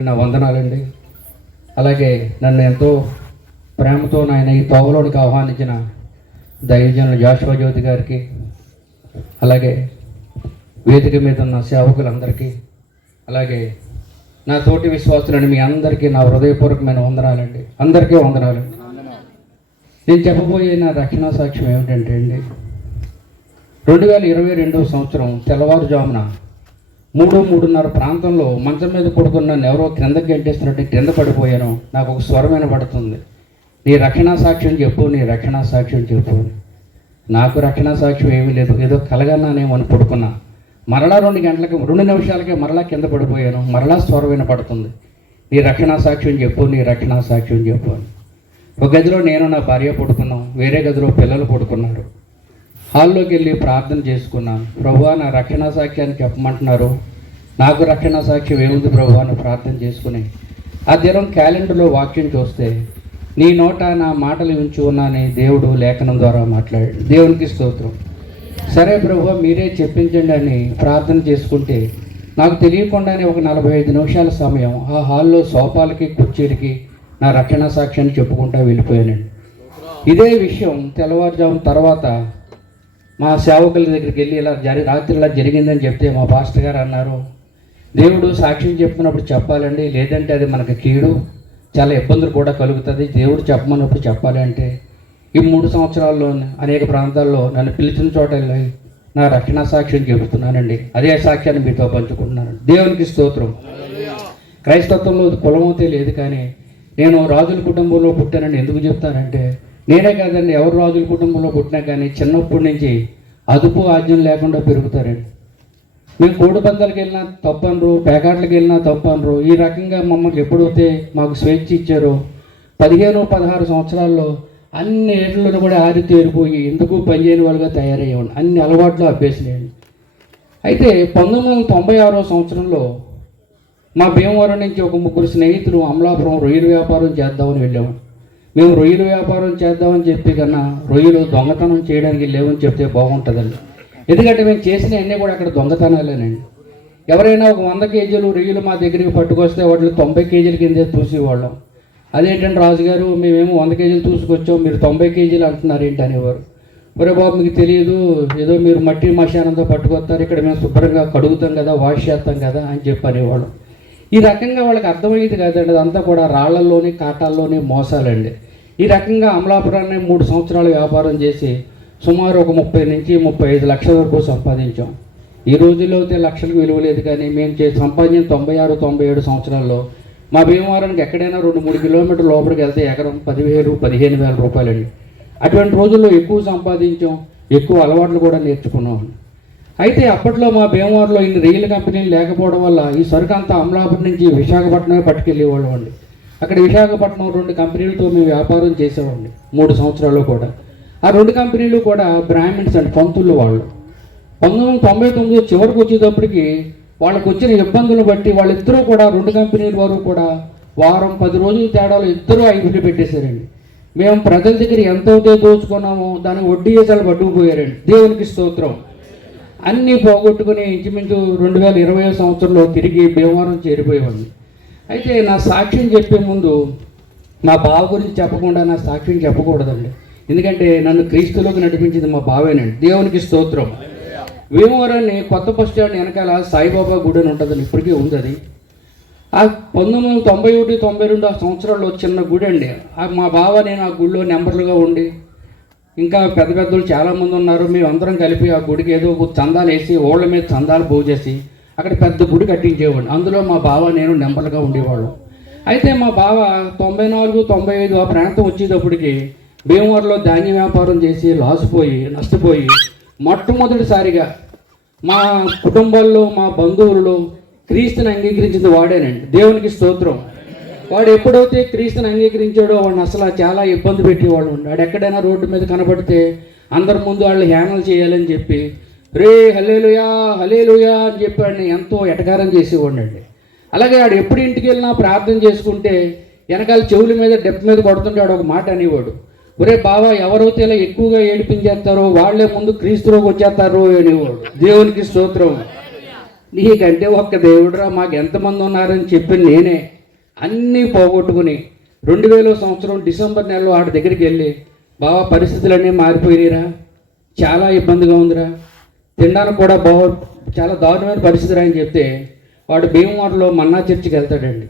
నా వందనాలండి. అలాగే నన్ను ఎంతో ప్రేమతో నాయన ఈ తోవలోనికి ఆహ్వానించిన దైవజనులు జాషువా జ్యోతి గారికి అలాగే వేదిక మీద ఉన్న సేవకులందరికీ అలాగే నా తోటి విశ్వాసులని మీ అందరికీ నా హృదయపూర్వకమైన వందనాలండి. అందరికీ వందనాలండి. నేను చెప్పబోయే నా రక్షణ సాక్ష్యం ఏమిటంటే అండి రెండు వేల ఇరవై రెండవ సంవత్సరం తెల్లవారుజామున మూడు మూడున్నర ప్రాంతంలో మంచం మీద పడుకున్న ఎవరో క్రిందకి గంటేస్తున్నట్టు క్రింద పడిపోయాను. నాకు ఒక స్వరం వినబడుతుంది నీ రక్షణ సాక్ష్యం చెప్పు నీ రక్షణ సాక్ష్యం చెప్పు. నాకు రక్షణ సాక్ష్యం ఏమీ లేదు. ఏదో కలగన్నానేమో అని పడుకున్నా. మరలా రెండు గంటలకి రెండు నిమిషాలకే మరలా కింద పడిపోయాను. మరలా స్వరం వినపడుతుంది. నీ రక్షణ సాక్ష్యం చెప్పు నీ రక్షణ సాక్ష్యం చెప్పు అని. ఒక గదిలో నేను నా భార్య పడుకున్నాం. వేరే గదిలో పిల్లలు పడుకున్నారు. హాల్లోకి వెళ్ళి ప్రార్థన చేసుకున్నాను ప్రభు నా రక్షణ సాక్ష్యాన్ని చెప్పమంటున్నారు నాకు రక్షణ సాక్ష్యం ఏముంది ప్రభు అని ప్రార్థన చేసుకుని ఆ దినం క్యాలెండర్లో వాక్యం చూస్తే నీ నోట నా మాటలు ఉంచి ఉన్నానని దేవుడు లేఖనం ద్వారా మాట్లాడాడు. దేవునికి స్తోత్రం. సరే ప్రభు మీరే చెప్పించండి అని ప్రార్థన చేసుకుంటే నాకు తెలియకుండానే ఒక నలభై ఐదు నిమిషాల సమయం ఆ హాల్లో సోఫాలకి కుర్చీలకి నా రక్షణ సాక్ష్యాన్ని చెప్పుకుంటా వెళ్ళిపోయానండి. ఇదే విషయం తెల్లవారుజాము తర్వాత మా సేవకుల దగ్గరికి వెళ్ళి ఇలా జరి రాత్రి ఇలా జరిగిందని చెప్తే మా పాస్టర్ గారు అన్నారు దేవుడు సాక్ష్యం చెప్పుకున్నప్పుడు చెప్పాలండి లేదంటే అది మనకి కీడు చాలా ఇబ్బందులు కూడా కలుగుతుంది. దేవుడు చెప్పమన్నప్పుడు చెప్పాలంటే ఈ మూడు సంవత్సరాల్లో అనేక ప్రాంతాల్లో నన్ను పిలిచిన చోట వెళ్ళి నా రక్షణ సాక్ష్యం చెబుతున్నానండి. అదే సాక్ష్యాన్ని మీతో పంచుకుంటున్నాను. దేవునికి స్తోత్రం. క్రైస్తత్వంలో కులమవుతే లేదు కానీ నేను రాజుల కుటుంబంలో పుట్టానని ఎందుకు చెప్తానంటే నేనే కాదండి ఎవరు రాజుల కుటుంబంలో పుట్టినా కానీ చిన్నప్పటి నుంచి అదుపు ఆజ్యం లేకుండా పెరుగుతారండి. మేము కోడి పందాలకు వెళ్ళినా తప్పనరు పేకాట్లకు వెళ్ళినా తప్పనరు. ఈ రకంగా మమ్మల్ని ఎప్పుడైతే మాకు స్వేచ్ఛ ఇచ్చారో పదిహేను పదహారు సంవత్సరాల్లో అన్ని ఏళ్ళను కూడా ఆరితేరిపోయి ఎందుకు పనిచేయని వాళ్ళుగా తయారయ్యేవాడిని. అన్ని అలవాట్లు అభ్యసనేయండి అయితే పంతొమ్మిది వందల తొంభై ఆరో సంవత్సరంలో మా భీమవరం నుంచి ఒక ముగ్గురు స్నేహితులు అమలాపురం రొయ్యల వ్యాపారం చేద్దామని వెళ్ళాము మేము రొయ్యల వ్యాపారం చేద్దామని చెప్పి కన్నా రొయ్యలు దొంగతనం చేయడానికి లేవని చెప్తే బాగుంటుందండి. ఎందుకంటే మేము చేసిన అన్నీ కూడా అక్కడ దొంగతనాలేనండి. ఎవరైనా ఒక వంద కేజీలు రొయ్యలు మా దగ్గరికి పట్టుకొస్తే వాటిని తొంభై కేజీల కిందే చూసేవాళ్ళం అదేంటంటే రాజుగారు మేమేమో వంద కేజీలు చూసుకొచ్చాం మీరు తొంభై కేజీలు అంటున్నారు ఏంటి అనేవారు. ఒరే బాబు మీకు తెలియదు ఏదో మీరు మట్టి మశానంతో పట్టుకొస్తారు ఇక్కడ మేము శుభ్రంగా కడుగుతాం కదా వాష్ చేస్తాం కదా అని చెప్పి అనేవాళ్ళం. ఈ రకంగా వాళ్ళకి అర్థమయ్యేది కాదండి అదంతా కూడా రాళ్ళలోని కాటాల్లోనే మోసాలండి. ఈ రకంగా అమలాపురాన్ని మూడు సంవత్సరాలు వ్యాపారం చేసి సుమారు ఒక ముప్పై నుంచి ముప్పై ఐదు లక్షల వరకు సంపాదించాం. ఈ రోజుల్లో అయితే లక్షలకు విలువ లేదు కానీ మేము చే సంపాదించిన తొంభై ఆరు తొంభై ఏడు సంవత్సరాల్లో మా భీమవరానికి ఎక్కడైనా రెండు మూడు కిలోమీటర్ లోపలికి వెళ్తే ఎకరం పదివేలు పదిహేను వేల రూపాయలండి. అటువంటి రోజుల్లో ఎక్కువ సంపాదించాం ఎక్కువ అలవాట్లు కూడా నేర్చుకున్నాం. అయితే అప్పట్లో మా భీమవరంలో ఇన్ని రైలు కంపెనీలు లేకపోవడం వల్ల ఈ సరుకు అంతా అమలాపురం నుంచి విశాఖపట్నమే పట్టుకెళ్ళేవాళ్ళం అండి. అక్కడ విశాఖపట్నం రెండు కంపెనీలతో మేము వ్యాపారం చేసేవాడిని మూడు సంవత్సరాలు కూడా. ఆ రెండు కంపెనీలు కూడా బ్రాహ్మిన్స్ అండ్ పంతులు వాళ్ళు. పంతొమ్మిది వందల తొంభై తొమ్మిది చివరికి వచ్చేటప్పటికి వాళ్ళకు వచ్చిన ఇబ్బందులు బట్టి వాళ్ళిద్దరూ కూడా రెండు కంపెనీల వారు కూడా వారం పది రోజుల తేడాలు ఇద్దరూ ఐదు పెట్టేశారండి. మేము ప్రజల దగ్గర ఎంత అవుతే దోచుకున్నామో దానికి వడ్డీ వేసాలు పట్టుకుపోయారండి దేవునికి స్తోత్రం. అన్నీ పోగొట్టుకుని ఇంచుమించు రెండు వేల ఇరవై సంవత్సరంలో తిరిగి భీమవరం చేరిపోయేవాడిని. అయితే నా సాక్ష్యం చెప్పే ముందు మా బావ గురించి చెప్పకుండా నా సాక్ష్యం చెప్పకూడదండి. ఎందుకంటే నన్ను క్రీస్తులోకి నడిపించింది మా బావేనండి. దేవునికి స్తోత్రం. భీమవరాన్ని కొత్త బస్ స్టాండ్ వెనకాల సాయిబాబా గుడి అని ఉంటుందండి. ఇప్పటికీ ఉంది అది ఆ పంతొమ్మిది వందల తొంభై ఒకటి తొంభై రెండు ఆ సంవత్సరాల్లో చిన్న గుడి అండి మా బావ నేను ఆ గుడిలో నెంబర్లుగా ఉండి ఇంకా పెద్ద పెద్దలు చాలామంది ఉన్నారు. మేము అందరం కలిపి ఆ గుడికి ఏదో ఒక చందాలు వేసి ఓళ్ళ మీద చందాలు పోగు చేసి అక్కడ పెద్ద గుడి కట్టించేవాడిని. అందులో మా బావ నేను నెంబర్గా ఉండేవాళ్ళం. అయితే మా బావ తొంభై నాలుగు తొంభై ఐదు ఆ ప్రాంతం వచ్చేటప్పటికి భీమవరంలో ధాన్యం వ్యాపారం చేసి లాసిపోయి నష్టపోయి మొట్టమొదటిసారిగా మా కుటుంబంలో మా బంధువుల్లో క్రీస్తుని అంగీకరించింది వాడేనండి. దేవునికి స్తోత్రం. వాడు ఎప్పుడైతే క్రీస్తుని అంగీకరించాడో వాడిని అసలు చాలా ఇబ్బంది పెట్టేవాడు వాడు ఎక్కడైనా రోడ్డు మీద కనబడితే అందరి ముందు వాళ్ళు హ్యానల్ చేయాలని చెప్పి రే హలేలుయా హలేలుయా అని చెప్పి వాడిని ఎంతో ఎటకారం చేసేవాడు అండి. అలాగే వాడు ఎప్పుడు ఇంటికి వెళ్ళినా ప్రార్థన చేసుకుంటే వెనకాల చెవుల మీద డెప్ మీద కొడుతుంటే వాడు ఒక మాట అనేవాడు. ఒరే బావా ఎవరైతే ఇలా ఎక్కువగా ఏడిపించేస్తారో వాళ్ళే ముందు క్రీస్తులోకి వచ్చేస్తారు అనేవాడు. దేవునికి స్తోత్రం. నీకంటే ఒక్క దేవుడురా మాకు ఎంతమంది ఉన్నారని చెప్పి నేనే అన్నీ పోగొట్టుకుని రెండు వేల సంవత్సరం డిసెంబర్ నెలలో వాడి దగ్గరికి వెళ్ళి బావా పరిస్థితులన్నీ మారిపోయినాయిరా. చాలా ఇబ్బందిగా ఉందిరా. తినడానికి కూడా బావ చాలా దారుణమైన పరిస్థితి అని చెప్తే వాడు భీమవరంలో మన్నా చర్చికి వెళ్తాడండి.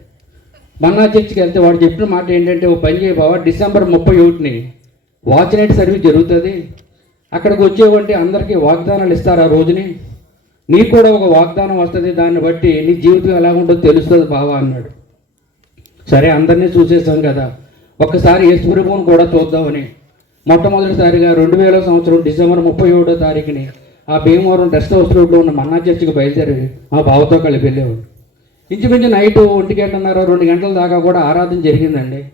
మన్నా చర్చికి వెళ్తే వాడు చెప్పిన మాట ఏంటంటే ఓ పని చేయ బావ డిసెంబర్ ముప్పై ఒకటిని వాచ్ నైట్ సర్వీస్ జరుగుతుంది. అక్కడికి వచ్చేవంటి అందరికీ వాగ్దానాలు ఇస్తారు ఆ రోజుని. నీకు కూడా ఒక వాగ్దానం వస్తుంది. దాన్ని బట్టి నీ జీవితం ఎలా ఉంటుందో తెలుస్తుంది బావా అన్నాడు. సరే అందరినీ చూసేసాం కదా. ఒక్కసారి యేసుప్రభువుని కూడా చూద్దామని. మొట్టమొదటిసారిగా రెండు వేల సంవత్సరం డిసెంబర్ ముప్పై ఒకటో తారీఖుని ఆ భీమవరం రెస్ట్ హౌస్ రోడ్లో ఉన్న మన్నా చర్చికి బయలుదేరి మా బావతో కలిపి వెళ్ళేవాడు. ఇంచుమించు నైట్ ఒంటి గంటన్నర రెండు గంటల దాకా కూడా ఆరాధన జరిగిందండి.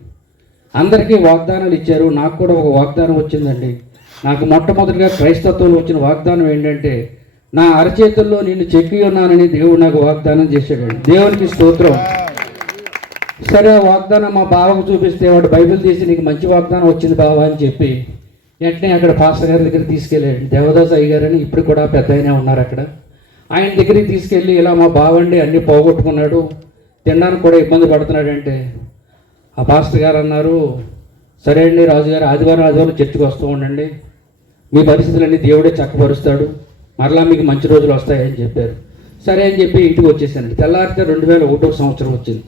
అందరికీ వాగ్దానాలు ఇచ్చారు. నాకు కూడా ఒక వాగ్దానం వచ్చిందండి. నాకు మొట్టమొదటిగా క్రైస్తత్వంలో వచ్చిన వాగ్దానం ఏంటంటే నా అరచేతుల్లో నేను చెక్కి ఉన్నానని దేవుడు నాకు వాగ్దానం చేశాడండి. దేవునికి స్తోత్రం. సరే ఆ వాగ్దానం మా బావకు చూపిస్తే వాడు బైబిల్ తీసి నీకు మంచి వాగ్దానం వచ్చింది బావ అని చెప్పి వెంటనే అక్కడ పాస్టర్ గారి దగ్గర తీసుకెళ్ళాడు. దేవదాస్ అయ్య గారు ఇప్పుడు కూడా పెద్ద ఆయన ఉన్నారు అక్కడ. ఆయన దగ్గరికి తీసుకెళ్ళి ఇలా మా బావండి అన్నీ పోగొట్టుకున్నాడు. తినడానికి కూడా ఇబ్బంది పడుతున్నాడంటే ఆ పాస్టర్ గారు అన్నారు సరే అండి రాజుగారు ఆదివారం ఆదివారం చర్చికి వస్తూ ఉండండి. మీ పరిస్థితులన్నీ దేవుడే చక్కపరుస్తాడు. మరలా మీకు మంచి రోజులు వస్తాయని చెప్పారు. సరే అని చెప్పి ఇంటికి వచ్చేసానండి. తెల్లారితే రెండు వేల ఒకటో సంవత్సరం వచ్చింది.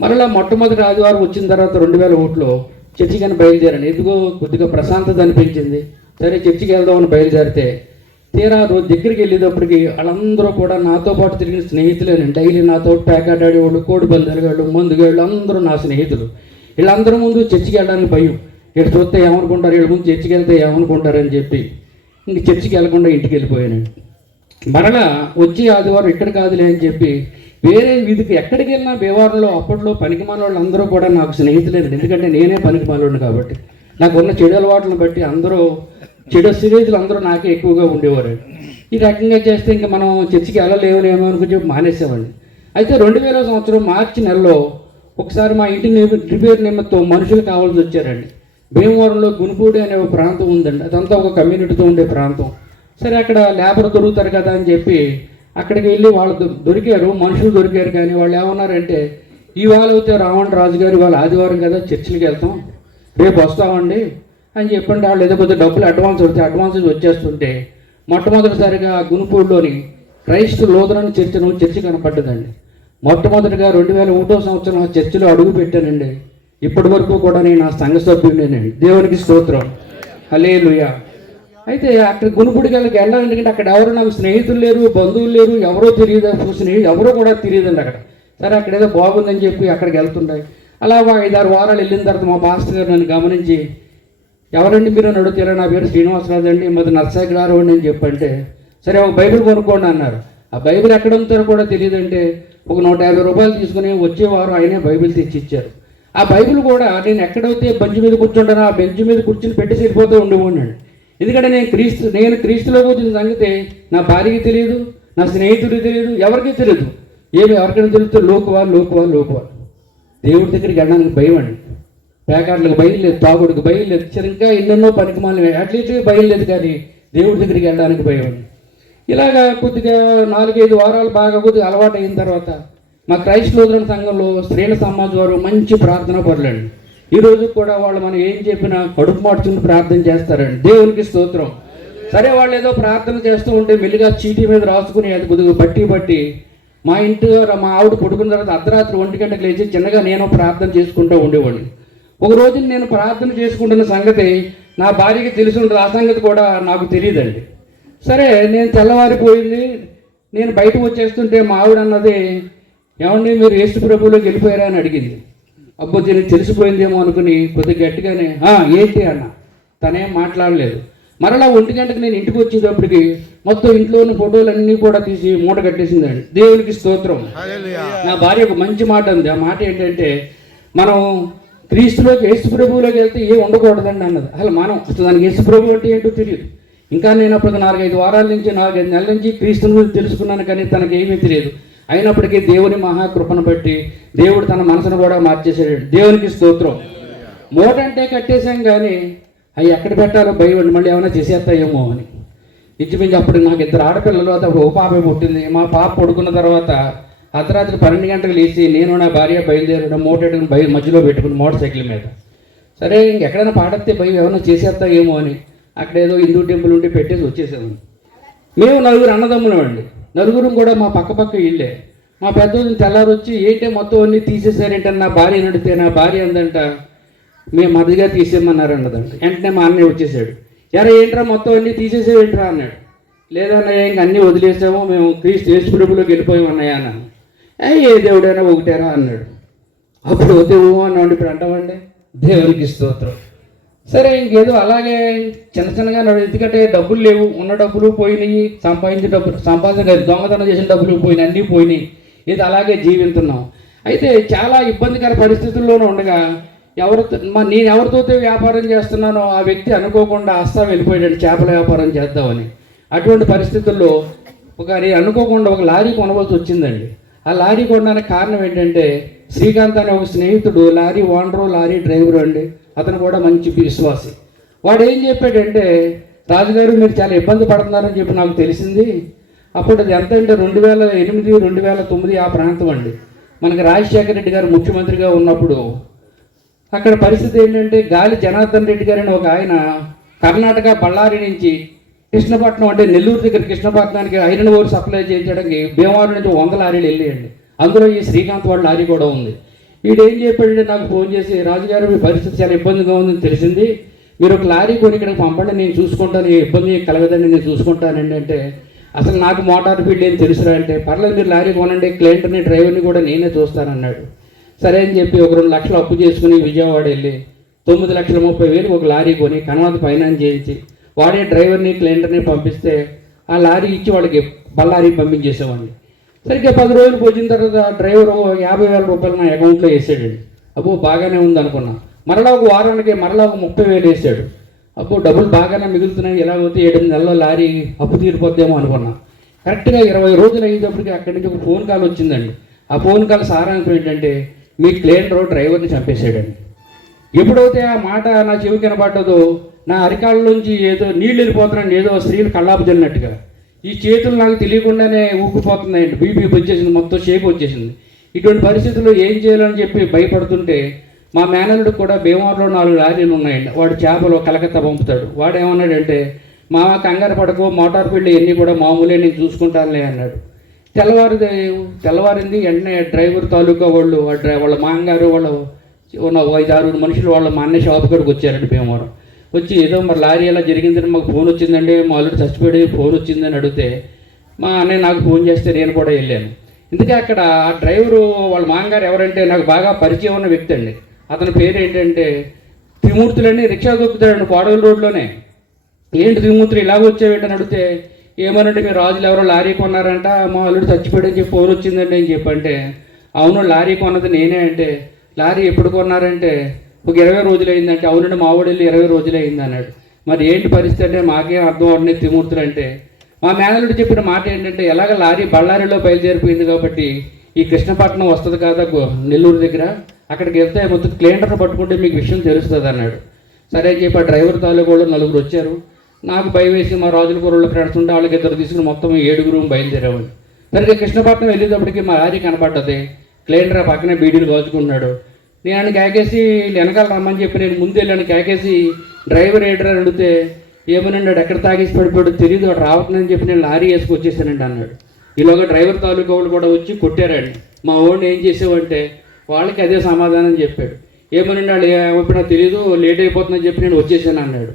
మరలా మొట్టమొదటి ఆదివారం వచ్చిన తర్వాత రెండు వేల ఓట్లో చర్చికి బయలుదేరాను. ఎందుకో కొద్దిగా ప్రశాంతత అనిపించింది. సరే చర్చికి వెళ్దామని బయలుదేరితే తీరా రోజు దగ్గరికి వెళ్ళేటప్పటికి వాళ్ళందరూ కూడా నాతో పాటు తిరిగిన స్నేహితులేనండి. డైలీ నాతో ప్యాకెట్ ఆడేవాళ్ళు కోడి బందెలగాళ్ళు మందుగాళ్ళు అందరూ నా స్నేహితులు. వీళ్ళందరూ ముందు చర్చికి వెళ్ళడానికి భయం. ఇక్కడ చూస్తే ఏమనుకుంటారు? వీళ్ళ ముందు చర్చికి వెళ్తే ఏమనుకుంటారని చెప్పి ఇంక చర్చికి వెళ్ళకుండా ఇంటికి వెళ్ళిపోయానండి. మరలా వచ్చే ఆదివారం ఇక్కడ కాదులే అని చెప్పి వేరే వీధికి ఎక్కడికి వెళ్ళినా భీమవరంలో అప్పట్లో పనికి వాళ్ళు అందరూ కూడా నాకు స్నేహితులేనండి ఎందుకంటే నేనే పనికి మాలోడు కాబట్టి. నాకు ఉన్న చెడు అలవాట్లను బట్టి అందరూ చెడు స్నేహితులు అందరూ నాకే ఎక్కువగా ఉండేవారు. ఈ రకంగా చేస్తే ఇంకా మనం చర్చికి వెళ్ళలేమనేమో అని చెప్పి మానేసేవాడిని. అయితే రెండు వేల సంవత్సరం మార్చి నెలలో ఒకసారి మా ఇంటి రిపేర్ నిమిత్తం మనుషులు కావాల్సి వచ్చారండి. భీమవరంలో గునుపూడి అనే ఒక ప్రాంతం ఉందండి. అదంతా ఒక కమ్యూనిటీతో ఉండే ప్రాంతం. సరే అక్కడ లేబర్ దొరుకుతారు కదా అని చెప్పి అక్కడికి వెళ్ళి వాళ్ళు దొరికారు మనుషులు దొరికారు కానీ వాళ్ళు ఏమన్నారంటే ఇవాళ అయితే రావణ రాజు గారు ఇవాళ ఆదివారం కదా చర్చికి వెళ్తాం రేపు వస్తామండి అని చెప్పండి. వాళ్ళు ఏదో కొద్దిగా డబ్బులు అడ్వాన్స్ వస్తే అడ్వాన్స్ వచ్చేస్తుంటే మొట్టమొదటిసారిగా గునుపూడిలోని క్రైస్తు లోదరని చర్చను చర్చి కనపడ్డదండి. మొట్టమొదటిగా రెండు వేల ఒకటో సంవత్సరం ఆ చర్చిలో అడుగు పెట్టానండి. ఇప్పటి వరకు కూడా నేను ఆ సంఘ సభ్యుడినేనండి. దేవునికి స్తోత్రం. హలే అయితే అక్కడ గునుపుడికి వెళ్ళకి వెళ్ళాలి ఎందుకంటే అక్కడ ఎవరు నాకు స్నేహితులు లేరు బంధువులు లేరు ఎవరో తెలియదు. అసలు ఎవరో కూడా తెలియదండి అక్కడ. సరే అక్కడ ఏదో బాగుందని చెప్పి అక్కడికి వెళ్తుంటాయి. అలా ఒక ఐదారు వారాలు వెళ్ళిన తర్వాత మా పాస్టర్ గారు నన్ను గమనించి ఎవరండి మీరు? అని అడుగుతారా నా పేరు శ్రీనివాసరాజు అండి మరి నర్సాయి గారు అని చెప్పంటే సరే ఒక బైబిల్ కొనుక్కోండి అన్నారు. ఆ బైబిల్ ఎక్కడ ఉంటారో కూడా తెలియదంటే ఒక నూట యాభై రూపాయలు తీసుకుని వచ్చేవారు ఆయనే బైబిల్ తెచ్చి ఇచ్చారు ఆ బైబిల్ కూడా నేను ఎక్కడైతే బెంచ్ మీద కూర్చుంటానో ఆ బెంచ్ మీద కూర్చుని పెట్టి సరిపోతూ ఉండేవాడిని. ఎందుకంటే నేను క్రీస్తు నేను క్రీస్తులో పోతున్న సంగతి నా భార్యకి తెలియదు నా స్నేహితుడికి తెలియదు ఎవరికీ తెలియదు. ఏమి ఎవరికైనా తెలిస్తే లోకువారు లోకువారు లోకువారు. దేవుడి దగ్గరికి వెళ్ళడానికి భయం అండి. పేకాట్లకు భయం లేదు తాగుడికి భయం లేదు చిరంగా ఎన్నెన్నో పనికిమాలి అట్లీస్ట్ భయం లేదు కానీ దేవుడి దగ్గరికి వెళ్ళడానికి భయం అండి. ఇలాగా కొద్దిగా నాలుగైదు వారాలు బాగా కొద్దిగా అలవాటు అయిన తర్వాత మా క్రైస్తవ సంఘంలో స్త్రీల సమాజ్ వారు మంచి ప్రార్థన పరులండి ఈ కూడా వాళ్ళు మనం ఏం చెప్పినా కడుపు మార్చుకుని ప్రార్థన చేస్తారండి. దేవునికి స్తోత్రం. సరే వాళ్ళు ఏదో ప్రార్థన చేస్తూ ఉంటే మెల్లిగా చీటీ మీద రాసుకుని అది కొద్దిగా బట్టి బట్టి మా ఇంటి మా ఆవిడ పడుకున్న తర్వాత అర్ధరాత్రి ఒంటి గంటకు లేచి చిన్నగా నేను ప్రార్థన చేసుకుంటూ ఉండేవాడిని. ఒక రోజు నేను ప్రార్థన చేసుకుంటున్న సంగతి నా భార్యకి తెలిసి ఉండదు ఆ సంగతి కూడా నాకు తెలియదండి. సరే నేను తెల్లవారిపోయింది. నేను బయటకు వచ్చేస్తుంటే మా ఆవిడ అన్నది ఏమండి మీరు యేసు ప్రభువులోకి వెళ్ళిపోయారా? అని అడిగింది. అబ్బో దీనికి తెలిసిపోయిందేమో అనుకుని కొద్దిగా గట్టిగానే "ఆ, ఏంటి అన్న? తనేం మాట్లాడలేదు. మరలా ఒంటి గంటకు నేను ఇంటికి వచ్చేటప్పటికి మొత్తం ఇంట్లోని ఫోటోలన్నీ కూడా తీసి మూట కట్టేసిందండి దేవునికి స్తోత్రం. నా భార్య ఒక మంచి మాట ఉంది. ఆ మాట ఏంటంటే మనం క్రీస్తులోకి యేసు ప్రభువులోకి వెళ్తే ఏం ఉండకూడదండి అన్నది. అసలు మనం అసలు దానికి యేసు ప్రభు అంటే ఏంటో తెలియదు. ఇంకా నేను అప్పుడు నాలుగైదు వారాల నుంచి నాలుగైదు నెలల నుంచి క్రీస్తుని గురించి తెలుసుకున్నాను కానీ తనకి ఏమీ తెలియదు. అయినప్పటికీ దేవుని మహాకృపను బట్టి దేవుడు తన మనసును కూడా మార్చేసాడు దేవునికి స్తోత్రం. మూట అంటే కట్టేశాం కానీ అవి ఎక్కడ పెట్టాలో భయం మళ్ళీ ఏమైనా చేసేస్తాయేమో అని. ఇంచుమించు అప్పుడు నాకు ఇద్దరు ఆడపిల్లలు అది ఓ పాప పుట్టింది. మా పాప పడుకున్న తర్వాత అర్ధరాత్రి పన్నెండు గంటలకు లేచి నేను నా భార్య బయలుదేరడం మోటార్ బయ మధ్యలో పెట్టుకుని మోటార్ సైకిల్ మీద. సరే ఇంకెక్కడైనా పాడేస్తే భయం ఏమైనా చేసేస్తా ఏమో అని అక్కడ ఏదో హిందూ టెంపుల్ ఉంటే పెట్టేసి వచ్చేసాము మేము నలుగురు అన్నదమ్ములం అండి. నలుగురు కూడా మా పక్క పక్క ఇల్లే. మా పెద్దోళ్ళు తెల్లారు వచ్చి ఏంటే మొత్తం అన్నీ తీసేసారేంటే నా భార్య నడితే నా భార్య అందంట. మేము మదిగా తీసేయమన్నారు అన్నదంట వెంటనే మా అన్నయ్య వచ్చేసాడు. ఎరా ఏంట్రా మొత్తం అన్నీ తీసేసేవేంట్రా? అన్నాడు. లేదన్నయ్య ఇంక అన్నీ వదిలేసాము. మేము క్రీస్తు యేసుప్రభులోకి వెళ్ళిపోయాం అన్నయ్య అన్నాను. "ఏ, ఏ దేవుడైనా ఒకటేరా? అన్నాడు. అప్పుడు దేవుడు అన్నాడు. ఇప్పుడు అంటామండి దేవునికి స్తోత్రం. సరే ఇంకేదో అలాగే చిన్న చిన్నగా ఎందుకంటే డబ్బులు లేవు. ఉన్న డబ్బులు పోయినాయి. సంపాదించిన డబ్బులు సంపాదన దొంగతనం చేసిన డబ్బులు పోయినాయి. అన్నీ పోయినాయి. ఇది అలాగే జీవిస్తున్నాం అయితే చాలా ఇబ్బందికర పరిస్థితుల్లోనూ ఉండగా ఎవరితో మా నేను ఎవరితో వ్యాపారం చేస్తున్నానో ఆ వ్యక్తి అనుకోకుండా అస్సాం వెళ్ళిపోయాడు చేపల వ్యాపారం చేద్దామని. అటువంటి పరిస్థితుల్లో ఒక నేను అనుకోకుండా ఒక లారీ కొనవలసి వచ్చిందండి. ఆ లారీ కొనడానికి కారణం ఏంటంటే శ్రీకాంత్ అనే ఒక స్నేహితుడు లారీ ఓనరు లారీ డ్రైవర్ అండి. అతను కూడా మంచి విశ్వాసి. వాడు ఏం చెప్పాడంటే రాజుగారు మీరు చాలా ఇబ్బంది పడుతున్నారని చెప్పి నాకు తెలిసింది. అప్పుడు అది ఎంత అంటే రెండు వేల ఎనిమిది రెండు వేల తొమ్మిది ఆ ప్రాంతం అండి. మనకి రాజశేఖర రెడ్డి గారు ముఖ్యమంత్రిగా ఉన్నప్పుడు అక్కడ పరిస్థితి ఏంటంటే గాలి జనార్దన్ రెడ్డి గారిని ఒక ఆయన కర్ణాటక బళ్ళారి నుంచి కృష్ణపట్నం అంటే నెల్లూరు దగ్గర కృష్ణపట్నానికి ఐరన్ ఓర్ సప్లై చేయించడానికి భీమవరం నుంచి వంద లారీలు వెళ్ళేయండి. అందులో ఈ శ్రీకాంత్ వాళ్ళ లారీ కూడా ఉంది. వీడు ఏం చెప్పాడంటే నాకు ఫోన్ చేసి రాజుగారు మీ పరిస్థితి చాలా ఇబ్బందిగా ఉందని తెలిసింది. మీరు ఒక లారీ కొని ఇక్కడికి పంపండి నేను చూసుకుంటాను ఏ ఇబ్బంది కలగదండి నేను చూసుకుంటానండి. అంటే అసలు నాకు మోటార్ ఫీల్డ్ ఏం తెలుసురా? అంటే పర్లేదు మీరు లారీ కొనండి క్లయింట్ని డ్రైవర్ని కూడా నేనే చూస్తానన్నాడు. సరే అని చెప్పి ఒక రెండు లక్షలు అప్పు చేసుకుని విజయవాడ వెళ్ళి తొమ్మిది లక్షల ముప్పై వేలు ఒక లారీ కొని కనవాద ఫైనాన్స్ చేయించి వాడే డ్రైవర్ని క్లయింటర్ని పంపిస్తే ఆ లారీ ఇచ్చి వాళ్ళకి బళ్ళారీ పంపించేసేవాడిని. సరిగ్గా పది రోజులు పోసిన తర్వాత డ్రైవర్ ఓ యాభై వేల రూపాయలు నా అకౌంట్లో వేసాడండి అబ్బో బాగానే ఉంది అనుకున్నా. మరలా ఒక వారానికి మరలా ఒక ముప్పై వేలు వేసాడు. అప్పుడు డబ్బులు బాగానే మిగులుతున్నాయి. ఎలాగైతే ఏడు నెలల లారీ అప్పు తీరిపోద్దేమో అనుకున్నా. కరెక్ట్గా ఇరవై రోజులు అయ్యేటప్పటికి అక్కడి నుంచి ఒక ఫోన్ కాల్ వచ్చిందండి. ఆ ఫోన్ కాల్ సారాంశం ఏంటంటే మీ క్లయింటర్ డ్రైవర్ని చంపేశాడండి. ఎప్పుడైతే ఆ మాట నా చెవి కనబడ్డదో నా అరికాళ్ళ నుంచి ఏదో నీళ్ళు వెళ్ళిపోతున్నాను ఏదో స్త్రీలు కళ్ళాపు తిన్నట్టుగా. ఈ చేతులు నాకు తెలియకుండానే ఊపిపోతున్నాయండి. బీపీ వచ్చేసింది మొత్తం షేప్ వచ్చేసింది. ఇటువంటి పరిస్థితుల్లో ఏం చేయాలని చెప్పి భయపడుతుంటే మా మేనల్లుడు కూడా భీమవరంలో నాలుగు లారీలు ఉన్నాయండి. వాడు చేపలు కలకత్తా పంపుతాడు. వాడు ఏమన్నాడంటే మామ కంగారు పడకు మోటార్ ఫీల్డ్ ఇవన్నీ కూడా మామూలే నేను చూసుకుంటానులే అన్నాడు. తెల్లవారు తెల్లవారింది వెంటనే డ్రైవర్ తాలూకా వాళ్ళు ఆ వాళ్ళ మాంగారు వాళ్ళ ఉన్న ఐదు ఆరుగురు మనుషులు వాళ్ళ మా అన్న షాప్ కాడికి వచ్చారండి భీమవరం. వచ్చి ఏదో మరి లారీ ఎలా జరిగిందని మాకు ఫోన్ వచ్చిందండి మా ఆల్రెడీ చచ్చిపోయి ఫోన్ వచ్చిందని అడిగితే మా అన్నయ్య నాకు ఫోన్ చేస్తే నేను కూడా వెళ్ళాను. ఇందుకే అక్కడ ఆ డ్రైవరు వాళ్ళ మామగారు ఎవరంటే నాకు బాగా పరిచయం ఉన్న వ్యక్తి అండి. అతని పేరు ఏంటంటే త్రిమూర్తులన్నీ రిక్షా దొక్కుతాడండి కోడవల రోడ్లోనే. ఏంటి త్రిమూర్తులు ఇలాగ వచ్చావేంటని అడిగితే ఏమనంటే మీరు రాజులు ఎవరో లారీ కొన్నారంట మా అల్లుడు చచ్చిపోయాడని చెప్పి ఫోన్ వచ్చిందండి అని చెప్పంటే అవును లారీ కొన్నది నేనే అంటే లారీ ఎప్పుడు కొన్నారంటే ఒక ఇరవై రోజులు అయిందంటే అవునండి మా వెళ్ళి ఇరవై రోజులు అయింది అన్నాడు మరి ఏంటి పరిస్థితి అంటే మాకేం అర్థం అవన్నీ త్రిమూర్తులు అంటే మా మేనలుడు చెప్పిన మాట ఏంటంటే ఎలాగ లారీ బళ్ళారిలో బయలుదేరిపోయింది కాబట్టి ఈ కృష్ణపట్నం వస్తుంది కదా నెల్లూరు దగ్గర అక్కడికి వెళ్తే మొత్తం క్లీనర్ని పట్టుకుంటే మీకు విషయం తెలుస్తుంది అన్నాడు సరే అని చెప్పి ఆ డ్రైవర్ తాలూకు వాళ్ళు నలుగురు వచ్చారు. నాకు భయం వేసి మా రాజుల కూరలో ఫ్రెండ్స్ ఉంటే వాళ్ళకి ఇద్దరు తీసుకుని మొత్తం ఏడుగురు బయలుదేరేవాళ్ళు సరిగ్గా కృష్ణపట్నం వెళ్ళేటప్పటికి మా లారీ కనపడ్డది. క్లీనర్ ఆ పక్కనే బీడీలు కాల్చుకున్నాడు నేను ఆయన కేకేసి వెనకాల రమ్మని చెప్పి నేను ముందు వెళ్ళాను. కేకేసి డ్రైవర్ ఏడర్ అడిగితే ఏమనండి ఎక్కడ తాగేసి పడిపోయాడు తెలియదు వాడు రావట్లేదని చెప్పి నేను లారీ వేసుకు వచ్చేసానండి అన్నాడు. ఈలోగా డ్రైవర్ తాలూకా వాళ్ళు కూడా వచ్చి కొట్టారండి. మా ఓడిని ఏం చేసావంటే వాళ్ళకి అదే సమాధానం చెప్పాడు. ఏమనండి వాళ్ళు ఎప్పుడో తెలియదు లేట్ అయిపోతుందని చెప్పి నేను వచ్చేసాను అన్నాడు.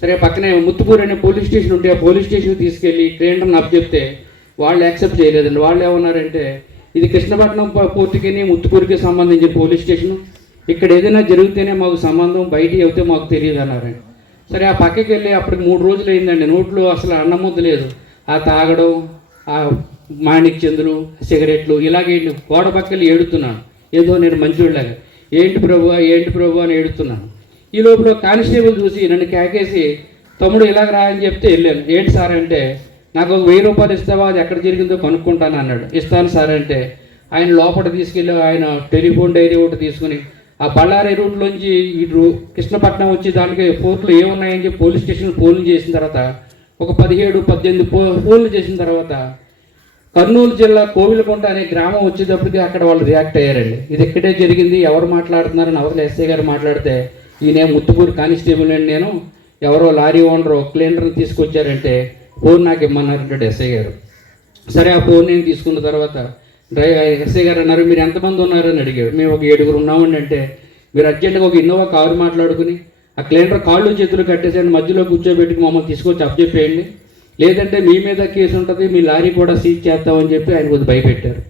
సరే పక్కనే ముత్తుకూరు అనే పోలీస్ స్టేషన్ ఉంటే ఆ పోలీస్ స్టేషన్ తీసుకెళ్ళి ట్రైన్ అప్ చెప్తే వాళ్ళు యాక్సెప్ట్ చేయలేదండి. వాళ్ళు ఏమన్నారంటే ఇది కృష్ణపట్నం పూర్తికి ముత్తుపూరికి ముత్తుకూరుకి సంబంధించిన పోలీస్ స్టేషన్. ఇక్కడ ఏదైనా జరిగితేనే మాకు సంబంధం బయటికి అయితే మాకు తెలియదు అన్నారండి. సరే ఆ పక్కకి వెళ్ళి అప్పటికి మూడు రోజులు అయిందండి. నోట్లో అసలు అన్నం ముద్ద లేదు. ఆ తాగడం ఆ మాణిక్ చంద్రులు సిగరెట్లు ఇలాగే గోడ పక్కలు ఏడుతున్నాను. ఏదో నేను మంచోళ్ళగా ఏంటి ప్రభు ఏంటి ప్రభు అని ఏడుతున్నాను. ఈ లోపల కానిస్టేబుల్ చూసి నన్ను కేకేసి తమ్ముడు ఇలాగ రా అని చెప్తే వెళ్ళాను. ఏంటి సార్ అంటే నాకు ఒక వెయ్యి రూపాయలు ఇస్తావా అది ఎక్కడ జరిగిందో కనుక్కుంటాను అన్నాడు. ఇస్తాను సార్ అంటే ఆయన లోపల తీసుకెళ్ళి ఆయన టెలిఫోన్ డైరీ ఒకటి తీసుకుని ఆ బళ్ళారి రూట్లోంచి ఇటు కృష్ణపట్నం వచ్చి దానికి పోర్టులో ఏమున్నాయని చెప్పి పోలీస్ స్టేషన్ ఫోన్లు చేసిన తర్వాత ఒక పదిహేడు పద్దెనిమిది పో ఫోన్లు చేసిన తర్వాత కర్నూలు జిల్లా కోవిలకొండ అనే గ్రామం వచ్చేటప్పటికి అక్కడ వాళ్ళు రియాక్ట్ అయ్యారండి. ఇది ఇక్కడే జరిగింది. ఎవరు మాట్లాడుతున్నారని అవతల ఎస్ఐ గారు మాట్లాడితే ఈయన ముత్తుకూరు కానిస్టేబుల్ అండి నేను. ఎవరో లారీ ఓనరు క్లీనర్ని తీసుకొచ్చారంటే ఫోన్ నాకు ఇమ్మన్నారంటాడు ఎస్ఐ గారు. సరే ఆ ఫోన్ నేను తీసుకున్న తర్వాత డ్రైవర్ ఎస్ఐ గారు అన్నారు మీరు ఎంతమంది ఉన్నారని అడిగాడు మేము ఒక ఏడుగురు ఉన్నామండి అంటే మీరు అర్జెంటుగా ఒక ఇన్నోవా కారు మాట్లాడుకుని ఆ క్లీనర్ కాళ్ళు చేతులు కట్టేసండి మధ్యలో కూర్చోబెట్టుకు మమ్మల్ని తీసుకొచ్చి అప్పచెప్పేయండి లేదంటే మీ మీద కేసు ఉంటుంది మీ లారీ కూడా సీజ్ చేస్తామని చెప్పి ఆయన కొద్దిగా భయపెట్టారు.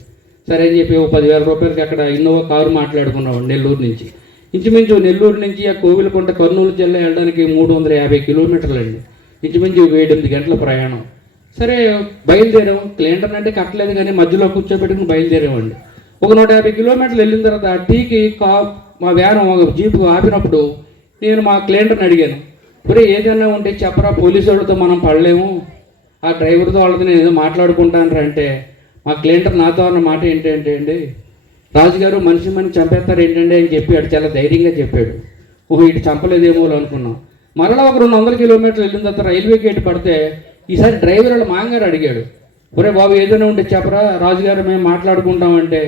సరే అని చెప్పి ఒక పదివేల రూపాయలకి అక్కడ ఇన్నోవా కారు మాట్లాడుకున్నాం నెల్లూరు నుంచి. ఇంచుమించు నెల్లూరు నుంచి ఆ కోవిలకుంట కర్నూలు జిల్లా వెళ్ళడానికి మూడు వందల యాభై కిలోమీటర్లు అండి ఇంచుమించు ఏడెనిమిది గంటల ప్రయాణం. సరే బయలుదేరాం. క్లీండర్ అంటే కట్టలేదు కానీ మధ్యలో కూర్చోబెట్టుకుని బయలుదేరామండి ఒక నూట యాభై కిలోమీటర్లు వెళ్ళిన తర్వాత ఆ టీకి కా మా వ్యాన్ ఒక జీపు ఆపినప్పుడు నేను మా క్లీండర్ని అడిగాను. ఒరే ఏదైనా ఉంటే చెప్పరా పోలీసు వాళ్ళతో మనం పడలేము. ఆ డ్రైవర్తో వాళ్ళతో నేను ఏదో మాట్లాడుకుంటాను అంటే మా క్లీండర్ నాతో అన్న మాట ఏంటంటే అండి రాజుగారు మనిషి మనిషి చంపేస్తారు ఏంటండి అని చెప్పాడు చాలా ధైర్యంగా చెప్పాడు. ఓహో ఇటు చంపలేదేమో అనుకున్నాం. మరలా ఒక రెండు వందల కిలోమీటర్లు వెళ్ళిన తర్వాత రైల్వే గేట్ పడితే ఈసారి డ్రైవర్ వాళ్ళ మాంగారు అడిగాడు. ఒరే బాబు ఏదైనా ఉంటే చెప్పరా? రాజుగారు మేము మాట్లాడుకుంటామంటే.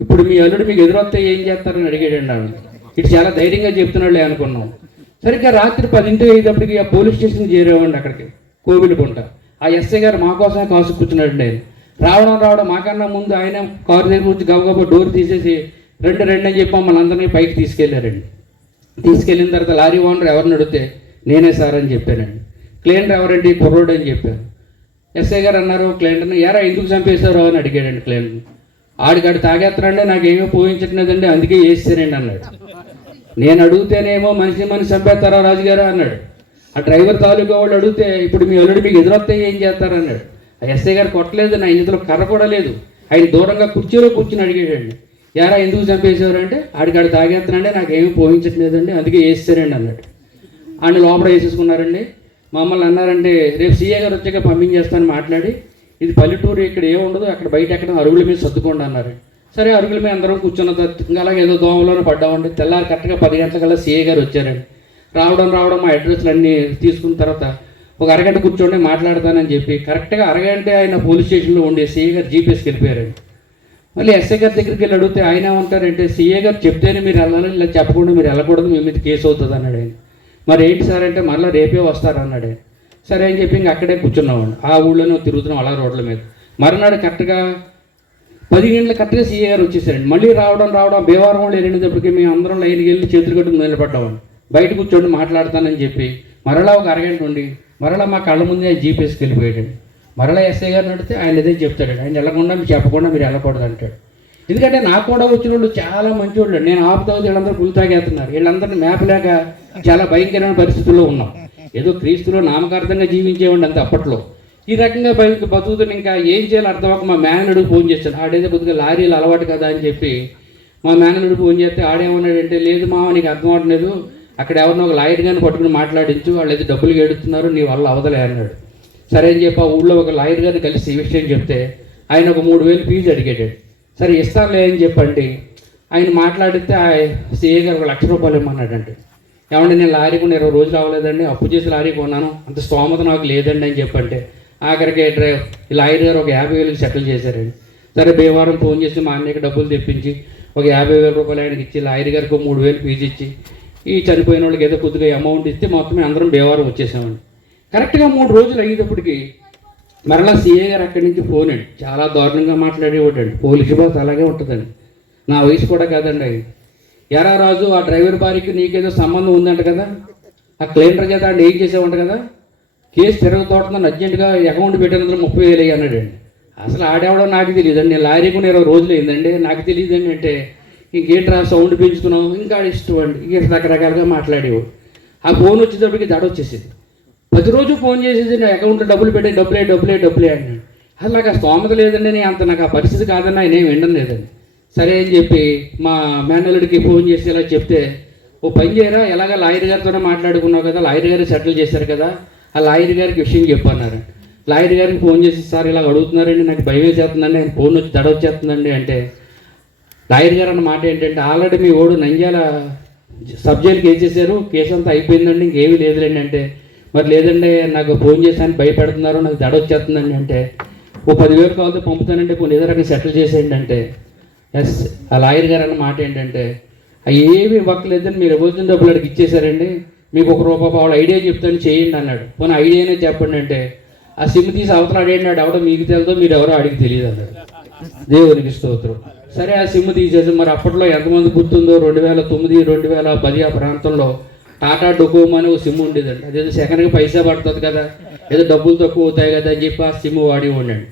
ఇప్పుడు మీ అల్లుడు మీకు ఎదురొస్తే ఏం చేస్తారని అడిగాడండి ఆవిడ. ఇటు చాలా ధైర్యంగా చెప్తున్నాడులే అనుకున్నాం. సరిగ్గా రాత్రి పదింటి అయ్యేటప్పటికి ఆ పోలీస్ స్టేషన్ చేరేవండి అక్కడికి కోవిలకుంట. ఆ ఎస్ఐ గారు మా కోసమే కాసు కూర్చున్నాడు నేను రావడం రావడం మాకన్నా ముందు ఆయన కారు దగ్గర గబగబా డోర్ తీసేసి రెండు రెండు అని చెప్పి మమ్మల్ని అందరినీ పైకి తీసుకెళ్ళారండి. తీసుకెళ్ళిన తర్వాత లారీ ఓనర్ ఎవరిని అడిగితే నేనే సార్ అని చెప్పానండి. క్లయింట్ ఎవరండి కుర్రోడు అని చెప్పాను. ఎస్ఐ గారు అన్నారు క్లయింట్ని ఎరా ఎందుకు చంపేశారు? అని అడిగాడండి క్లయింట్ని. ఆడికాడు తాగేస్తారండి నాకేమీ పోయించట్లేదండి అందుకే వేసేసానండి అన్నాడు. నేను అడిగితేనేమో మనిషి మనిషి చంపేస్తారా రాజుగారు? అన్నాడు. ఆ డ్రైవర్ తాలూకా వాళ్ళు అడిగితే ఇప్పుడు మీ అల్లుడు మీకు ఎదురొస్తే ఏం చేస్తారన్నాడు ఆ ఎస్ఐ గారు కొట్టలేదు నా ఇందులో కర్ర కూడా లేదు. ఆయన దూరంగా కుర్చీలో కూర్చుని అడిగాడండి. ఎరా ఎందుకు చంపేశారు అంటే ఆడికాడు తాగేస్తానండి నాకేమీ పోయించట్లేదండి అందుకే వేస్తారండి అన్నాడు. ఆయన లోపల వేసేసుకున్నారండి. మమ్మల్ని అన్నారంటే రేపు సీఏ గారు వచ్చాక పంపించేస్తాను మాట్లాడి ఇది పల్లెటూరు ఇక్కడ ఏం ఉండదు అక్కడ బయట ఎక్కడ అరుగుల మీద సర్దుకోండి అన్నారు. సరే అరుగుల మీద అందరం కూర్చున్న. తర్వాత ఇంకా అలాగే ఏదో దోమలోనే పడ్డామండి. తెల్లారి కరెక్ట్గా పది గంటలకల్లా సీఏ గారు వచ్చారండి. రావడం రావడం మా అడ్రస్లు అన్నీ తీసుకున్న తర్వాత ఒక అరగంట కూర్చోండి మాట్లాడతానని చెప్పి కరెక్ట్గా అరగంట ఆయన పోలీస్ స్టేషన్లో ఉండే సీఏ గారు జీపీఎస్కి వెళ్ళిపోయారండి. మళ్ళీ ఎస్ఐ గారి దగ్గరికి వెళ్ళి అడిగితే ఆయన ఏమంటారంటే సీఏ గారు చెప్తేనే మీరు వెళ్ళాలి ఇలా చెప్పకుండా మీరు వెళ్ళకూడదు మీ మీద కేసు అవుతుంది అన్నాడు ఆయన. మరి ఏంటి సార్ అంటే మళ్ళీ రేపే వస్తారు అన్నాడే. సరే అని చెప్పి ఇంక అక్కడే కూర్చున్నామండి. ఆ ఊళ్ళోనే తిరుగుతున్నాం అలా రోడ్ల మీద. మరునాడు కరెక్ట్గా పది గంటలు కరెక్ట్గా సీఏ గారు వచ్చేసారండి. మళ్ళీ రావడం రావడం భీమవరం వాళ్ళు వెళ్ళినప్పటికీ మేము అందరం లైన్కి వెళ్ళి చేతులు కట్టుకుని నిలబడ్డామండి. బయట కూర్చోండి మాట్లాడతానని చెప్పి మరలా ఒక అరగంట ఉండి మరలా మా కళ్ళ ముందే ఆయన జీపీఎస్కి వెళ్ళిపోయాడు మరలా ఎస్ఐ గారిని అడిగితే ఆయన ఇదే చెప్తాడు ఆయన వెళ్ళకుండా మీరు చెప్పకుండా మీరు వెళ్ళకూడదు అంటాడు. ఎందుకంటే నాకు కూడా వచ్చిన వాళ్ళు చాలా మంచి వాళ్ళు నేను ఆపుతావు వీళ్ళందరూ పులి తాగేస్తున్నారు. వీళ్ళందరినీ మేపలేక చాలా భయంకరమైన పరిస్థితుల్లో ఉన్నాం. ఏదో క్రీస్తులో నామకార్థంగా జీవించేవాడి అంత అప్పట్లో. ఈ రకంగా బయటకు బతుకుతున్న ఇంకా ఏం చేయాలో అర్థం అవ్వక మా మేనడు ఫోన్ చేస్తాడు. ఆడేదో కొద్దిగా లారీలు అలవాటు కదా అని చెప్పి మా మేనడు ఫోన్ చేస్తే ఆడేమన్నాడంటే లేదు మామ నీకు అర్థం అవ్వట్లేదు అక్కడ ఎవరినో ఒక లాయర్ గారిని పట్టుకుని మాట్లాడించు. వాళ్ళు ఏదో డబ్బులు గెడుతున్నారు నీ వల్ల అవదలే అన్నాడు. సరే అని చెప్పి ఆ ఊళ్ళో ఒక లాయర్ గారిని కలిసి ఈ విషయం చెప్తే ఆయన ఒక మూడు వేలు ఫీజు అడిగాడు సరే ఇస్తానులే అని చెప్పండి. ఆయన మాట్లాడితే ఆ సీఏ గారు ఒక లక్ష రూపాయలు ఇమ్మన్నాడంటే ఏమంటే నేను లారీ కొన్ని ఇరవై రోజులు అవ్వలేదండి అప్పు చేసి లారీ కొన్నాను అంత స్తోమత నాకు లేదండి అని చెప్పంటే ఆఖరికి డ్రైవర్ ఈ లాయర్ గారు ఒక యాభై వేలు సెటిల్ చేశారండి. సరే భీమవరం ఫోన్ చేసి మా అన్నయ్యకి డబ్బులు తెప్పించి ఒక యాభై వేల రూపాయలు ఆయనకి ఇచ్చి లాయర్ గారికి ఒక మూడు వేలు ఫీజు ఇచ్చి ఈ చనిపోయిన వాళ్ళకి ఏదో కొద్దిగా అమౌంట్ ఇస్తే మొత్తం అందరం భీమవరం వచ్చేసామండి. కరెక్ట్గా మూడు రోజులు అయ్యేటప్పటికి మరలా సీఏ గారు అక్కడి నుంచి ఫోన్ అండి. చాలా దారుణంగా మాట్లాడేవాడు అండి పోలీసు బాస్ అలాగే ఉంటుందండి. నా వయసు కూడా కాదండి అది ఎరా రాజు ఆ డ్రైవర్ భార్యకి నీకేదో సంబంధం ఉందంట కదా? ఆ క్లయింటర్ చేత అంటే ఏం చేసావంట కదా? కేసు తిరగతోటందని అర్జెంటుగా అకౌంట్ పెట్టినందులో ముప్పై వేలు అయ్యి అన్నాడండి అసలు ఆడేవడో నాకు తెలియదండి నేను లారీ కూడా ఇరవై రోజులు అయిందండి. నాకు తెలియదండి అంటే ఇంకేంట్రా సౌండ్ పెంచుతున్నాం ఇంకా ఇష్టం అండి ఇంక రకరకాలుగా మాట్లాడేవాడు. ఆ ఫోన్ వచ్చేటప్పటికి దడ వచ్చేసింది. ప్రతిరోజు ఫోన్ చేసేసి నా అకౌంట్లో డబ్బులు పెట్టే డబ్బులే డబ్బులే డబ్బులే అన్నాడు. అసలు నాకు ఆ స్తోమత లేదండి నేను అంత నాకు ఆ పరిస్థితి కాదని ఆయన ఏం వినడం లేదండి. సరే అని చెప్పి మా మేనల్లుడికి ఫోన్ చేసి ఇలా చెప్తే ఓ పని చేయరా? ఎలాగ లాయర్ గారితోనే మాట్లాడుకున్నావు కదా లాయర్ గారు సెటిల్ చేశారు కదా ఆ లాయర్ గారికి విషయం చెప్పన్నారు. లాయర్ గారికి ఫోన్ చేసి సార్ ఇలా అడుగుతున్నారండి నాకు భయం వేసేస్తుందండి ఆయన ఫోన్ వచ్చి దడ వచ్చేస్తుందండి అంటే లాయర్ గారు అన్న మాట ఏంటంటే ఆల్రెడీ మీ ఓడు నంద్యాల సబ్ జైలుకి వేసేసారు కేసు అంతా అయిపోయిందండి ఇంకేమీ లేదులేండి అంటే మరి లేదండి నాకు ఫోన్ చేశాను భయపెడుతున్నారు నాకు దడ వచ్చేస్తుందండి అంటే ఓ పదివేలు కావాలితే పంపుతానంటే కొన్ని ఏదో రకంగా సెటిల్ చేసేయండి అంటే ఎస్ ఆ లాయర్ గారు అన్న మాట ఏంటంటే అవి ఏమి వక్కలేదని మీరు వచ్చిన డబ్బులు అడిగి ఇచ్చేశారండి. మీకు ఒక రూపాయి వాళ్ళ ఐడియా చెప్తాను చేయండి అన్నాడు. పోనీ ఐడియానే చెప్పండి అంటే ఆ సిమ్ తీసి అవతల అడిగినాడు ఎవడో మీకు తెలుదో మీరు ఎవరో అడిగి తెలియదు అన్నాడు. దేవునికి స్తోత్రం. సరే ఆ సిమ్ తీసేసి మరి అప్పట్లో ఎంతమంది గుర్తుందో రెండు వేల తొమ్మిది రెండు వేల పది ఆ ప్రాంతంలో టాటా డొకోమో అని ఒక సిమ్ ఉండేదండి. అదేదో సెకండ్కి పైసా పడుతుంది కదా ఏదో డబ్బులు తక్కువ అవుతాయి కదా అని చెప్పి ఆ సిమ్ వాడి ఉండండి.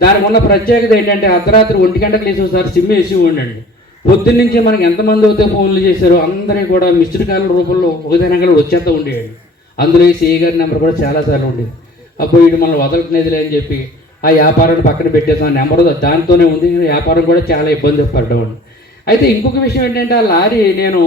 దానికి ఉన్న ప్రత్యేకత ఏంటంటే అర్ధరాత్రి ఒంటి గంటకు లేచి ఒకసారి సిమ్ వేసి ఉండండి. పొద్దున్న నుంచి మనకి ఎంతమంది అయితే ఫోన్లు చేశారో అందరికీ కూడా మిస్డ్ కాల్ రూపంలో ఒక దినంగా వచ్చేస్తూ ఉండేయండి. అందులో ఈ సిఏ గారి నెంబర్ కూడా చాలాసార్లు ఉండేది. అప్పుడు వీడు మనం వదలట్లేదులే అని చెప్పి ఆ వ్యాపారాన్ని పక్కన పెట్టేసాం నెంబర్ దాంతోనే ఉంది. వ్యాపారం కూడా చాలా ఇబ్బంది పడ్డం అయితే ఇంకొక విషయం ఏంటంటే ఆ లారీ నేను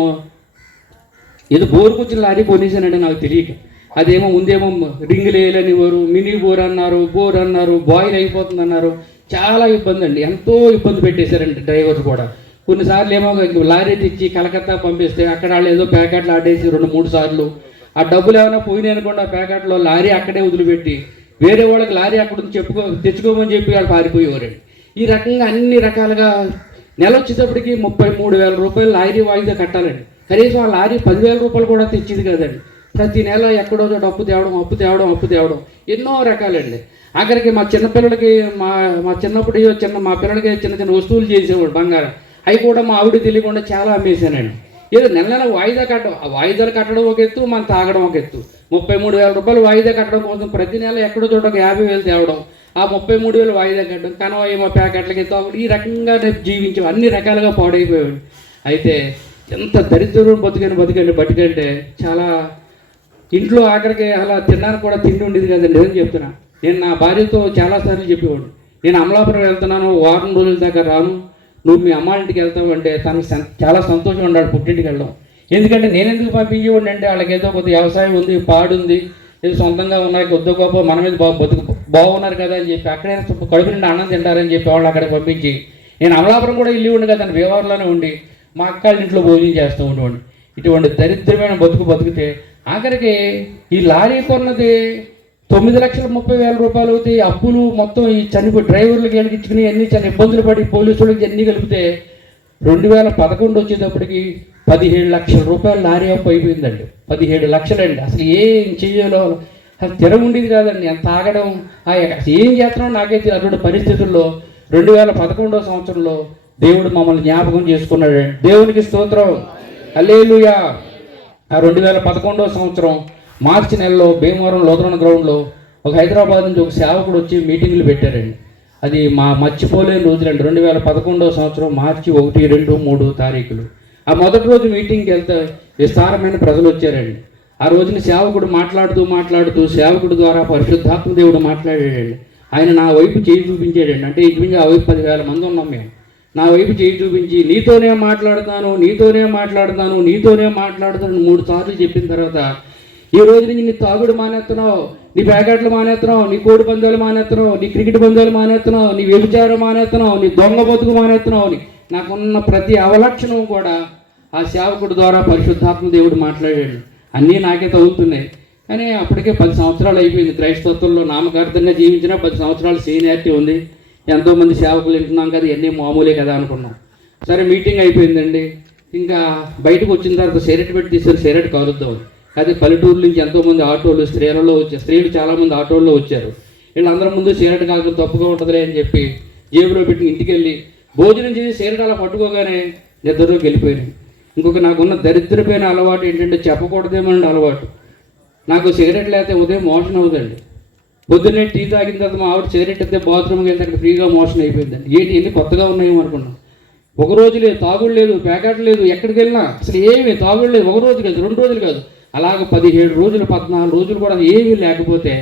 ఏదో బోరుకొచ్చిన కూర్చుని లారీ కొనేసానంటే నాకు తెలియక. అదేమో ముందేమో రింగ్ లేయలని వారు మినీ బోర్ అన్నారు బోర్ అన్నారు బాయిల్ అయిపోతుంది అన్నారు చాలా ఇబ్బంది అండి. ఎంతో ఇబ్బంది పెట్టేశారండి డ్రైవర్స్ కూడా. కొన్నిసార్లు ఏమో లారీ తెచ్చి కలకత్తా పంపిస్తే అక్కడ వాళ్ళు ఏదో ప్యాకెట్లు ఆడేసి రెండు మూడు సార్లు. ఆ డబ్బులు ఏమైనా పోయినాయి అనుకోండి ఆ ప్యాకెట్లో లారీ అక్కడే వదిలిపెట్టి వేరే వాళ్ళకి లారీ అక్కడ నుంచి చెప్పుకో తెచ్చుకోమని చెప్పి వాళ్ళు పారిపోయేవారండి. ఈ రకంగా అన్ని రకాలుగా నెల వచ్చేటప్పటికి ముప్పై మూడు వేల రూపాయలు లారీ వాయిదా కట్టాలండి. కనీసం ఆ లారీ పదివేల రూపాయలు కూడా తెచ్చేది కదండి. ప్రతి నెల ఎక్కడో చోట అప్పు తేవడం అప్పు తేవడం అప్పు తేవడం. ఎన్నో రకాలండి. ఆఖరికి మా చిన్నపిల్లలకి మా మా చిన్నప్పుడు చిన్న మా పిల్లలకి చిన్న చిన్న వస్తువులు చేసేవాడు బంగారం. అవి కూడా మా ఆవిడ తెలియకుండా చాలా అమ్మేశానండి. ఏదో నెల నెల వాయిదా కట్టడం ఆ వాయిదాలు కట్టడం ఒక ఎత్తు మనం తాగడం ఒక ఎత్తు. ముప్పై మూడు వేల రూపాయలు వాయిదా కట్టడం కోసం ప్రతి నెల ఎక్కడో చోట ఒక యాభై వేలు తేవడం ఆ ముప్పై మూడు వేలు వాయిదా కట్టడం కనవ మా ప్యాకెట్లకి తాగడం ఈ రకంగా నేను జీవించాం అన్ని రకాలుగా పాడైపోయాడు అయితే ఎంత దరిద్రం బతికని బతికండి బతికంటే చాలా ఇంట్లో ఆఖరికి అలా తినడానికి కూడా తిండి ఉండేది కదండి ఏం చెప్తున్నా. నేను నా భార్యతో చాలాసార్లు చెప్పేవాడు నేను అమలాపురం వెళ్తున్నాను వారం రోజుల దాకా రాను. నువ్వు మీ అమ్మ ఇంటికి వెళ్తావు అంటే తనకు చాలా సంతోషం ఉన్నాడు పుట్టింటికి వెళ్ళడం. ఎందుకంటే నేను ఎందుకు పంపించేవాడిని అంటే వాళ్ళకి ఏదో కొద్ది వ్యవసాయం ఉంది పాడుంది ఏదో సొంతంగా ఉన్నాయి కొద్ది గొప్ప మన మీద బా బతుకు బాగున్నారు కదా అని చెప్పి అక్కడైనా కడుపు నిండా అన్నం తింటారని చెప్పి వాళ్ళు అక్కడికి పంపించి నేను అమలాపురం కూడా వెళ్ళి ఉండి కదా భీమవరంలోనే ఉండి మా అక్క ఇంట్లో భోజనం చేస్తూ ఉండేవాడిని. ఇటువంటి దరిద్రమైన బతుకు బతికితే ఆఖరికి ఈ లారీ కొన్నది తొమ్మిది లక్షల ముప్పై వేల రూపాయలు అవుతాయి. అప్పులు మొత్తం ఈ చనిపోయి డ్రైవర్లకు వెళ్ళించుకుని అన్ని చాలా ఇబ్బందులు పడి పోలీసులకి అన్నీ కలిపితే రెండు వేల పదకొండు వచ్చేటప్పటికి పదిహేడు లక్షల రూపాయలు లారీ అప్పు అయిపోయిందండి. పదిహేడు లక్షలండి. అసలు ఏం చేయాలో అసలు తిరగ ఉండేది కాదండి. ఎంత తాగడం ఆ అసలు ఏం చేస్తున్నాం నాకైతే అటువంటి పరిస్థితుల్లో రెండు వేల పదకొండో సంవత్సరంలో దేవుడు మమ్మల్ని జ్ఞాపకం చేసుకున్నాడు దేవునికి స్తోత్రం. అల్లేలుయా రెండు వేల పదకొండవ సంవత్సరం మార్చి నెలలో భీమవరం లోతరణ గ్రౌండ్లో ఒక హైదరాబాద్ నుంచి ఒక సేవకుడు వచ్చి మీటింగ్లు పెట్టారండి. అది మా మర్చిపోలేని రోజులండి. రెండు వేల పదకొండవ సంవత్సరం మార్చి ఒకటి రెండు మూడు తారీఖులు. ఆ మొదటి రోజు మీటింగ్కి వెళ్తే విస్తారమైన ప్రజలు వచ్చారండి. ఆ రోజున సేవకుడు మాట్లాడుతూ మాట్లాడుతూ సేవకుడు ద్వారా పరిశుద్ధాత్మ దేవుడు మాట్లాడాడండి. ఆయన నా వైపు చేయి చూపించాడండి. అంటే ఇంచుమించు ఆ వైపు పదివేల మంది ఉన్నాం మేము. నా వైపు చేయి చూపించి నీతోనే మాట్లాడతాను నీతోనే మాట్లాడతాను నీతోనే మాట్లాడతాను మూడు సార్లు చెప్పిన తర్వాత ఈ రోజు నుంచి నీ తాగుడు మానేస్తున్నావు నీ ప్యాకెట్లు మానేస్తున్నావు నీ కోడి పందాలు మానేస్తున్నావు నీ క్రికెట్ పందాలు మానేస్తున్నావు నీ వ్యభిచారం మానేస్తున్నావు నీ దొంగ బతుకు మానేస్తున్నావు అని నాకున్న ప్రతి అవలక్షణం కూడా ఆ సేవకుడు ద్వారా పరిశుద్ధాత్మ దేవుడు మాట్లాడాడు. అన్నీ నాకే తగులుతున్నాయి. కానీ అప్పటికే పది సంవత్సరాలు అయిపోయింది. క్రైస్తవత్వంలో నామకార్థంగా జీవించిన పది సంవత్సరాలు సీనియారిటీ ఉంది. ఎంతోమంది సేవకులు వింటున్నాం కదా ఇవన్నీ మామూలే కదా అనుకున్నాం. సరే మీటింగ్ అయిపోయిందండి. ఇంకా బయటకు వచ్చిన తర్వాత సిగరెట్ పెట్టి తీసుకొని సిగరెట్ కలుద్దాం అది పల్లెటూరు నుంచి ఎంతోమంది ఆటోలు స్త్రీలలో వచ్చారు స్త్రీలు చాలామంది ఆటోల్లో వచ్చారు. వీళ్ళందరి ముందు సిగరెట్ కాకపోతే తప్పుగా ఉంటుందిలే అని చెప్పి జేబులో పెట్టి ఇంటికి వెళ్ళి భోజనం చేసి సిగరెట్ అలా పట్టుకోగానే నిద్రలోకి వెళ్ళిపోయినాయి ఇంకొక నాకున్న దరిద్రమైన అలవాటు ఏంటంటే చెప్పకూడదేమో అలవాటు. నాకు సిగరెట్ లేకపోతే ఉదయం మోషన్ అవుదండి పొద్దున్నే టీ తాగిన తర్వాత మా ఆవిడ చేరేటైతే బాత్రూమ్కి వెళ్తే అక్కడ ఫ్రీగా మోషన్ అయిపోయిందండి ఏంటి ఎన్ని కొత్తగా ఉన్నాయేమో అనుకున్నాం. ఒక రోజు లేదు తాగుడు లేదు ప్యాకెట్ లేదు ఎక్కడికి వెళ్ళినా అసలు ఏమీ తాగుడు లేదు ఒక రోజు కాదు రెండు రోజులు కాదు. అలాగ పదిహేడు రోజులు పద్నాలుగు రోజులు కూడా ఏమీ లేకపోతే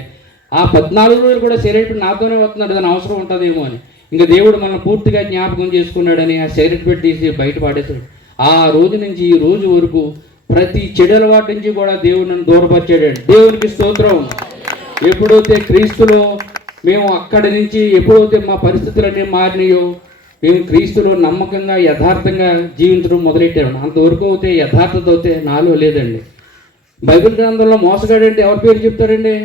ఆ పద్నాలుగు రోజులు కూడా సిగరెట్ నాతోనే వస్తున్నాడు దాని అవసరం ఉంటుందేమో అని. ఇంకా దేవుడు మనల్ని పూర్తిగా జ్ఞాపకం చేసుకున్నాడని ఆ సిగరెట్ పెట్టి తీసి బయట పాడేశాడు. ఆ రోజు నుంచి ఈ రోజు వరకు ప్రతి చెడు అలవాటు నుంచి కూడా దేవుడు నన్ను దూరపరిచాడు. దేవునికి స్తోత్రం. ఎప్పుడైతే క్రీస్తులో మేము అక్కడి నుంచి ఎప్పుడైతే మా పరిస్థితులన్నీ మారినాయో మేము క్రీస్తులో నమ్మకంగా యథార్థంగా జీవించడం మొదలెట్టాము అంతవరకు అయితే యథార్థత అయితే నాలో లేదండి. బైబిల్ గ్రంథంలో మోసగాడంటే ఎవరి పేరు చెప్తారండి?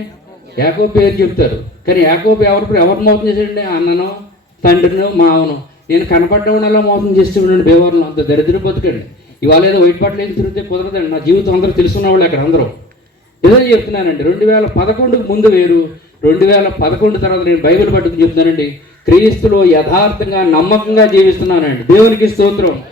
యాకో పేరు చెప్తారు. కానీ యాకోబు ఎవరి ఎవరు మోసం చేశాడండి? అన్నను తండ్రిను మావను. నేను కనపడ్డం అలా మోసం చేస్తున్నాడు బేవర్లో అంత దరిద్ర బతుకండి. ఇవాళ ఏదో వైట్ బట్టలు ఏం తిరిగితే కుదరదండి. నా జీవితం అందరూ తెలుసుకున్న వాళ్ళు అక్కడ అందరూ. ఏదో చెప్తున్నానండి. రెండు వేల పదకొండుకు ముందు వేరు రెండు వేల పదకొండు తర్వాత నేను బైబిల్ పట్టుకుని చెప్తున్నానండి. క్రీస్తులో యథార్థంగా నమ్మకంగా జీవిస్తున్నానండి. దేవునికి స్తోత్రం.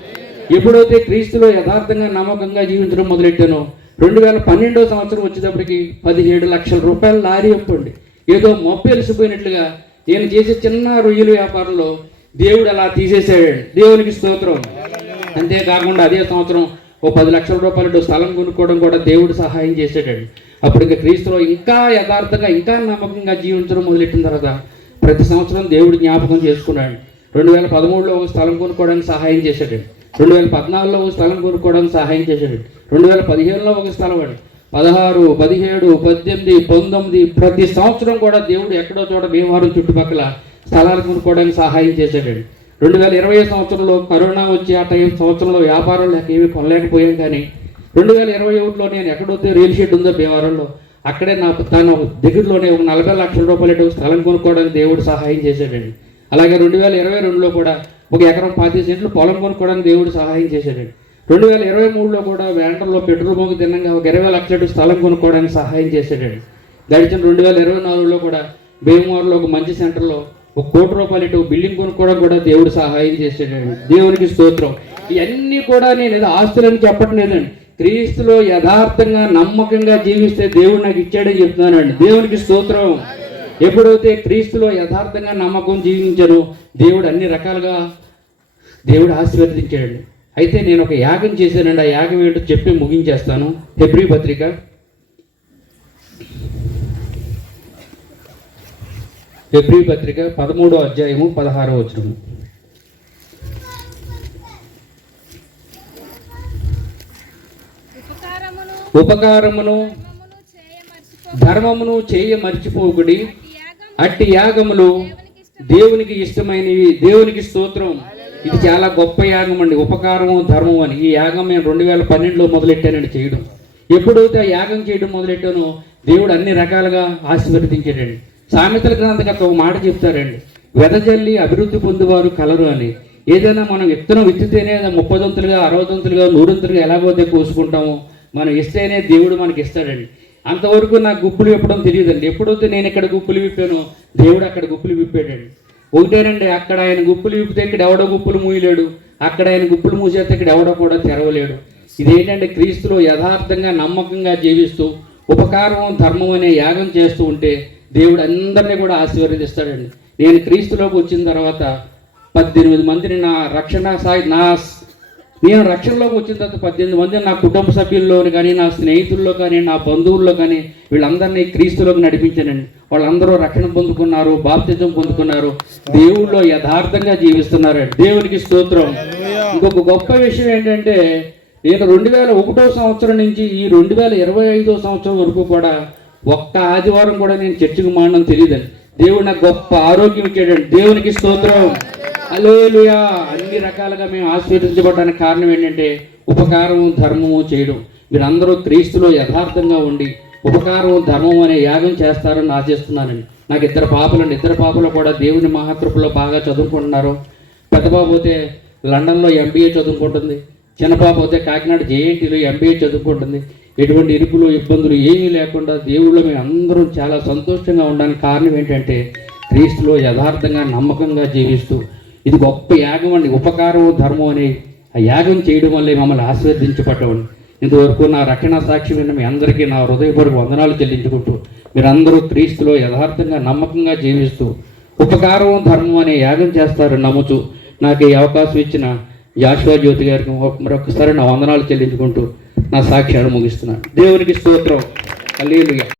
ఎప్పుడైతే క్రీస్తులో యథార్థంగా నమ్మకంగా జీవించడం మొదలెట్టానో రెండు వేల పన్నెండో సంవత్సరం వచ్చేటప్పటికి పదిహేడు లక్షల రూపాయల లారీ అప్పండి ఏదో మొప్పెలిసిపోయినట్లుగా నేను చేసే చిన్న రొయ్యల వ్యాపారంలో దేవుడు అలా తీసేసాడండి దేవునికి స్తోత్రం. అంతేకాకుండా అదే సంవత్సరం ఓ పది లక్షల రూపాయలు స్థలం కొనుక్కోవడం కూడా దేవుడు సహాయం చేసేటండి. అప్పుడు ఇంకా క్రీస్తులో ఇంకా యథార్థంగా ఇంకా నమ్మకంగా జీవించడం మొదలెట్టిన తర్వాత ప్రతి సంవత్సరం దేవుడు జ్ఞాపకం చేసుకున్నాడు. రెండు వేల పదమూడులో ఒక స్థలం కొనుక్కోవడానికి సహాయం చేశాడు రెండు వేల పద్నాలుగులో ఒక స్థలం కొనుక్కోవడానికి సహాయం చేశాడు రెండు వేల పదిహేనులో ఒక స్థలం అండి పదహారు పదిహేడు పద్దెనిమిది పంతొమ్మిది ప్రతి సంవత్సరం కూడా దేవుడు ఎక్కడో చోట భీమవరం చుట్టుపక్కల స్థలాలు కొనుక్కోవడానికి సహాయం చేశాడండి రెండు వేల ఇరవై సంవత్సరంలో కరోనా వచ్చి ఆ టైం సంవత్సరంలో వ్యాపారం లేక ఏమీ కొనలేకపోయాం కానీ రెండు వేల ఇరవై ఒకటిలో నేను ఎక్కడొస్తే రియల్ షెడ్ ఉందో భీమవరంలో అక్కడే నా తను దగ్గరలోనే ఒక నలభై లక్షల రూపాయలు స్థలం కొనుక్కోవడానికి దేవుడు సహాయం చేశాడండి అలాగే రెండు వేల ఇరవై రెండులో కూడా ఒక ఎకరం పాతి సెంట్లు పొలం కొనుక్కోవడానికి దేవుడు సహాయం చేశాడండి రెండు వేల ఇరవై మూడులో కూడా వేంటర్లో పెట్రోల్ బంక్ తిన్నంగా ఒక ఇరవై లక్షల స్థలం కొనుక్కోవడానికి సహాయం చేశాడండి గడిచిన రెండు వేల ఇరవై నాలుగులో కూడా భీమవరంలో ఒక మంచి సెంటర్లో ఒక కోటి రూపాయలు ఇటు బిల్డింగ్ కొనుక్కోవడం కూడా దేవుడు సహాయం చేసేటండి. దేవునికి స్తోత్రం. ఇవన్నీ కూడా నేను ఏదో ఆస్తులని చెప్పటం లేదండి. క్రీస్తులో యథార్థంగా నమ్మకంగా జీవిస్తే దేవుడు నాకు ఇచ్చాడని చెప్తున్నానండి. దేవునికి స్తోత్రం. ఎప్పుడైతే క్రీస్తులో యథార్థంగా నమ్మకం జీవించను దేవుడు అన్ని రకాలుగా దేవుడు ఆశీర్వదించాడు అయితే నేను ఒక యాగం చేశానండి. ఆ యాగం ఏంటో చెప్పి ముగించేస్తాను. హెబ్రి పత్రిక హెబ్రి పత్రిక పదమూడో అధ్యాయము పదహారో వచనము. ఉపకారమును ధర్మమును చేయ మర్చిపోకుడి. అట్టి యాగములు దేవునికి ఇష్టమైనవి. దేవునికి స్తోత్రం. ఇది చాలా గొప్ప యాగం అండి ఉపకారము ధర్మం అని. ఈ యాగం నేను రెండు వేల పన్నెండులో మొదలెట్టానండి చేయడం. ఎప్పుడైతే ఆ యాగం చేయడం మొదలెట్టానో దేవుడు అన్ని రకాలుగా ఆశీర్వదించాడండి. సామెతల గ్రంథకర్త ఒక మాట చెప్తారండి. వెదజల్లి అభివృద్ధి పొందువారు కలరు అని. ఏదైనా మనం విత్తనం విత్తితేనే అది ముప్పదంతులుగా అరవదంతులుగా నూరంతులుగా ఎలాగోతే కోసుకుంటామో మనం ఇస్తేనే దేవుడు మనకి ఇస్తాడండి. అంతవరకు నాకు గుప్పులు విప్పడం తెలియదండి. ఎప్పుడైతే నేను ఇక్కడ గుప్పులు విప్పానో దేవుడు అక్కడ గుప్పులు విప్పాడండి. ఒకటేనండి అక్కడ ఆయన గుప్పులు విప్పితే ఇక్కడ ఎవడో గుప్పులు మూయలేడు. అక్కడ ఆయన గుప్పులు మూసేస్తే ఇక్కడ ఎవడో కూడా తెరవలేడు. ఇదేంటంటే క్రీస్తులో యథార్థంగా నమ్మకంగా జీవిస్తూ ఉపకారం ధర్మం అనే యాగం చేస్తూ ఉంటే దేవుడు అందరినీ కూడా ఆశీర్వదిస్తాడండి. నేను క్రీస్తులోకి వచ్చిన తర్వాత పద్దెనిమిది మందిని నా రక్షణ సాయి నా నేను రక్షణలోకి వచ్చిన తర్వాత పద్దెనిమిది మంది నా కుటుంబ సభ్యుల్లో కానీ నా స్నేహితుల్లో కానీ నా బంధువుల్లో కానీ వీళ్ళందరినీ క్రీస్తులోకి నడిపించానండి. వాళ్ళందరూ రక్షణ పొందుకున్నారు బాప్తిజం పొందుకున్నారు. దేవుళ్ళో యథార్థంగా జీవిస్తున్నారు దేవునికి స్తోత్రం. ఇంకొక గొప్ప విషయం ఏంటంటే నేను రెండు వేల ఒకటో సంవత్సరం నుంచి ఈ రెండు వేల ఇరవై ఐదో సంవత్సరం వరకు కూడా ఒక్క ఆదివారం కూడా నేను చర్చికి మానడం తెలియదండి. దేవుడు నాకు గొప్ప ఆరోగ్యం ఇచ్చాడండి. దేవునికి స్తోత్రం. అలేలుయా అన్ని రకాలుగా మేము ఆశీర్వదించబడడానికి కారణం ఏంటంటే ఉపకారం ధర్మము చేయడం. మీరందరూ క్రీస్తులో యథార్థంగా ఉండి ఉపకారం ధర్మం అనే యాగం చేస్తారని ఆశిస్తున్నానండి. నాకు ఇద్దరు పాపలండి. ఇద్దరు పాపలు కూడా దేవుని మహాకృపలో బాగా చదువుకుంటున్నారు. పెద్ద బాబు అయితే లండన్లో ఎంబీఏ చదువుకుంటుంది. చిన్న పాప అయితే కాకినాడ జేఎన్టీలో ఎంబీఏ చదువుకుంటుంది. ఎటువంటి ఇరుకులు ఇబ్బందులు ఏమీ లేకుండా దేవుళ్ళు మేము అందరం చాలా సంతోషంగా ఉండడానికి కారణం ఏంటంటే క్రీస్తులో యథార్థంగా నమ్మకంగా జీవిస్తూ ఇది గొప్ప యాగం అండి. ఉపకారం ధర్మం అని ఆ యాగం చేయడం వల్లే మమ్మల్ని ఆశీర్వదించబడ్డవండి. ఇంతవరకు నా రక్షణ సాక్షి విన్న మీ అందరికీ నా హృదయపూర్వక వందనాలు చెల్లించుకుంటూ మీరందరూ క్రీస్తులో యథార్థంగా నమ్మకంగా జీవిస్తూ ఉపకారం ధర్మం అనే యాగం చేస్తారు నమ్ముచు నాకు ఈ అవకాశం ఇచ్చిన జాషువా జ్యోతి గారికి మరొకసారి నా వందనాలు చెల్లించుకుంటూ నా సాక్ష్యాన్ని ముగిస్తున్నాను దేవునికి స్తోత్రం. హల్లెలూయా.